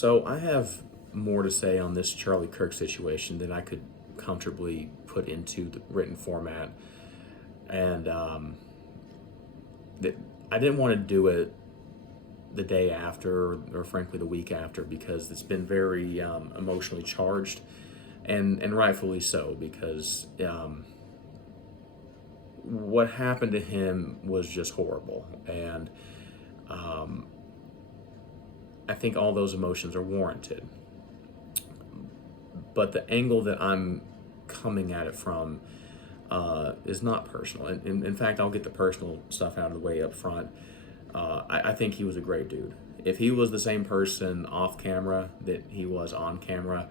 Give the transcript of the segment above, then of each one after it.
So I have more to say on this Charlie Kirk situation than I could comfortably put into the written format, and that I didn't want to do it the day after, or frankly the week after, because it's been very emotionally charged, and rightfully so, because what happened to him was just horrible, and I think all those emotions are warranted. But the angle that I'm coming at it from is not personal. And in fact, I'll get the personal stuff out of the way up front. I think he was a great dude. If he was the same person off camera that he was on camera,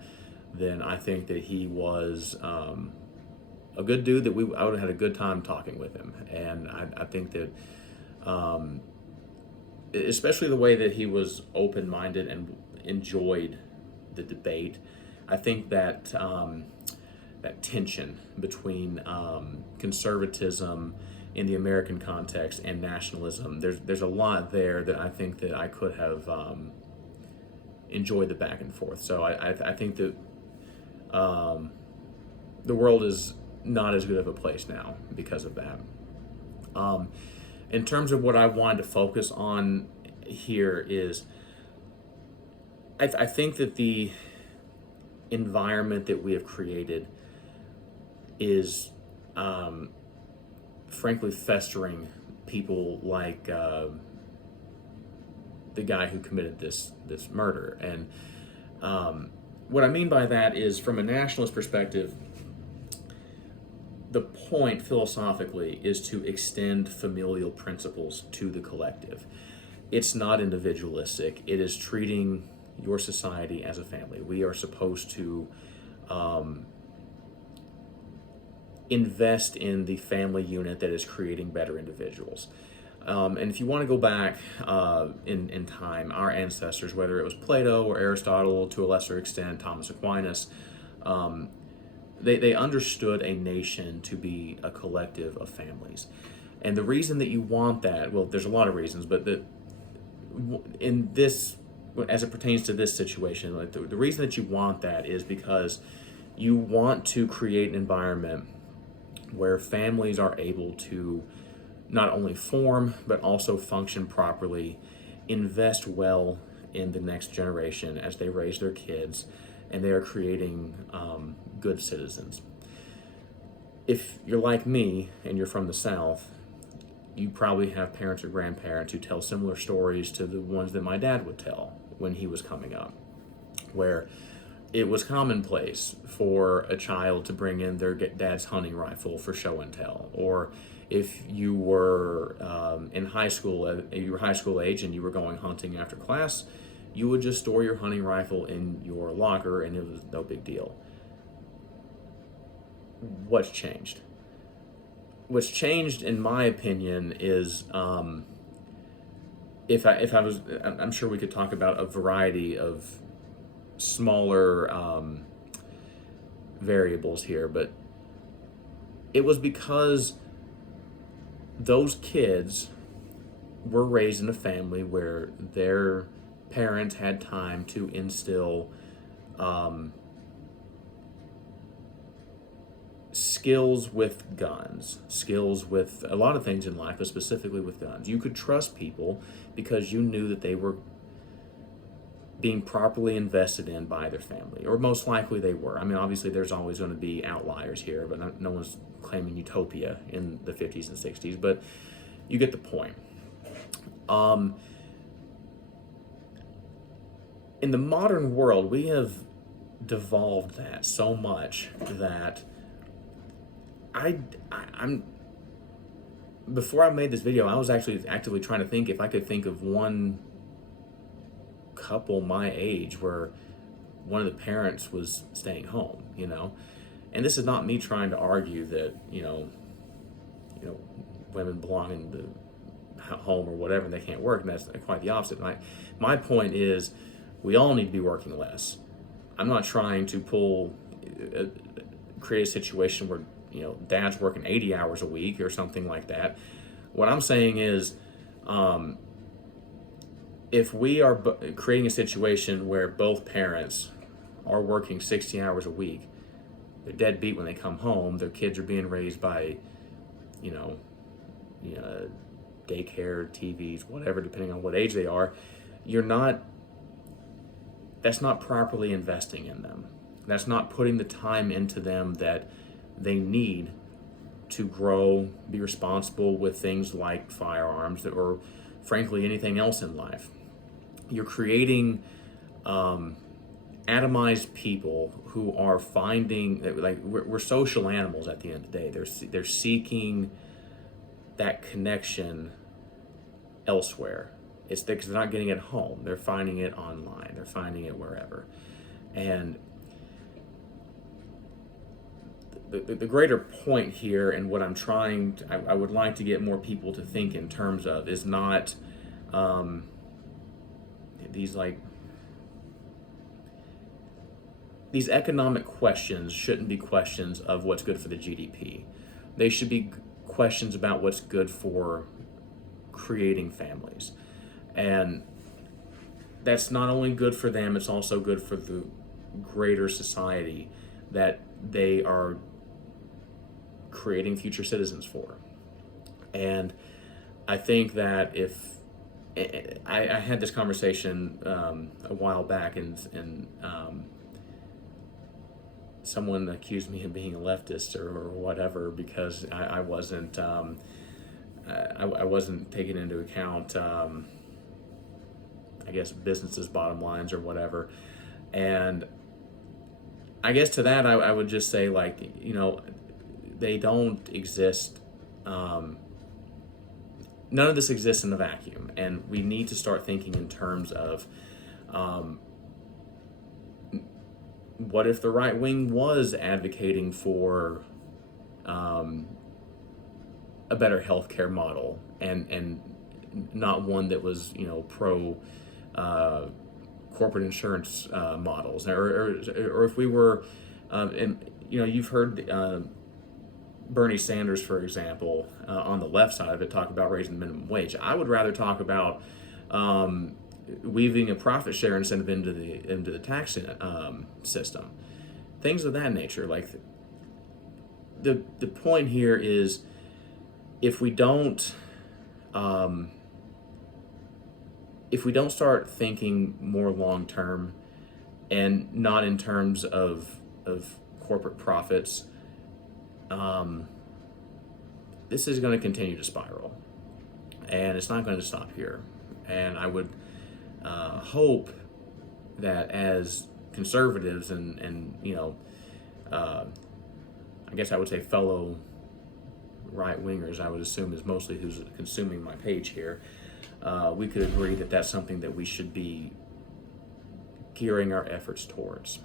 then I think that he was a good dude that I would have had a good time talking with him. And I think that, especially the way that he was open-minded and enjoyed the debate, I think that that tension between conservatism in the American context and nationalism, there's a lot there that I think that I could have enjoyed the back and forth. So I think that the world is not as good of a place now because of that. In terms of what I wanted to focus on here is, I think that the environment that we have created is frankly festering people like the guy who committed this murder. And what I mean by that is, from a nationalist perspective, the point philosophically is to extend familial principles to the collective. It's not individualistic. It is treating your society as a family. We are supposed to invest in the family unit that is creating better individuals. And if you want to go back in time, our ancestors, whether it was Plato or Aristotle, to a lesser extent Thomas Aquinas, they understood a nation to be a collective of families. And the reason that you want that, well, there's a lot of reasons, but in this, as it pertains to this situation, like the reason that you want that is because you want to create an environment where families are able to not only form but also function properly, invest well in the next generation as they raise their kids, and they are creating good citizens. If you're like me and you're from the South, you probably have parents or grandparents who tell similar stories to the ones that my dad would tell when he was coming up, where it was commonplace for a child to bring in their dad's hunting rifle for show and tell. Or if you were in high school, you were high school age and you were going hunting after class, you would just store your hunting rifle in your locker and it was no big deal. What's changed? What's changed, in my opinion, is if I was, I'm sure we could talk about a variety of smaller variables here, but it was because those kids were raised in a family where their parents had time to instill skills with guns, skills with a lot of things in life, but specifically with guns. You could trust people because you knew that they were being properly invested in by their family, or most likely they were. I mean, obviously there's always going to be outliers here, but no one's claiming utopia in the 50s and 60s, but you get the point. In the modern world, we have devolved that so much that I'm before I made this video, I was actually actively trying to think if I could think of one couple my age where one of the parents was staying home, you know. And this is not me trying to argue that, you know, women belong in the home or whatever and they can't work, and that's quite the opposite. My point is, we all need to be working less. I'm not trying to create a situation where, you know, dad's working 80 hours a week or something like that. What I'm saying is, if we are creating a situation where both parents are working 60 hours a week, they're dead beat when they come home, their kids are being raised by, you know, daycare, TVs, whatever, depending on what age they are, that's not properly investing in them. That's not putting the time into them that they need to grow, be responsible with things like firearms or frankly anything else in life. You're creating atomized people who are finding, like, we're social animals at the end of the day. They're seeking that connection elsewhere. It's because they're not getting it home. They're finding it online. They're finding it wherever. And the greater point here, and what I would like to get more people to think in terms of, is not these economic questions shouldn't be questions of what's good for the GDP. They should be questions about what's good for creating families. And that's not only good for them, it's also good for the greater society that they are creating future citizens for. And I think that if I had this conversation a while back, and someone accused me of being a leftist or whatever because I wasn't I wasn't taking into account I guess businesses' bottom lines or whatever. And I guess to that I would just say, like, they don't exist. None of this exists in a vacuum, and we need to start thinking in terms of what if the right wing was advocating for a better healthcare model, and not one that was pro corporate insurance models, or if we were and you've heard Bernie Sanders, for example, on the left side of it, talk about raising the minimum wage. I would rather talk about weaving a profit share incentive into the tax system, things of that nature. Like, the point here is, if we don't start thinking more long term and not in terms of corporate profits, this is going to continue to spiral, and it's not going to stop here. And I would hope that as conservatives and I guess I would say fellow right-wingers, I would assume is mostly who's consuming my page here, we could agree that that's something that we should be gearing our efforts towards.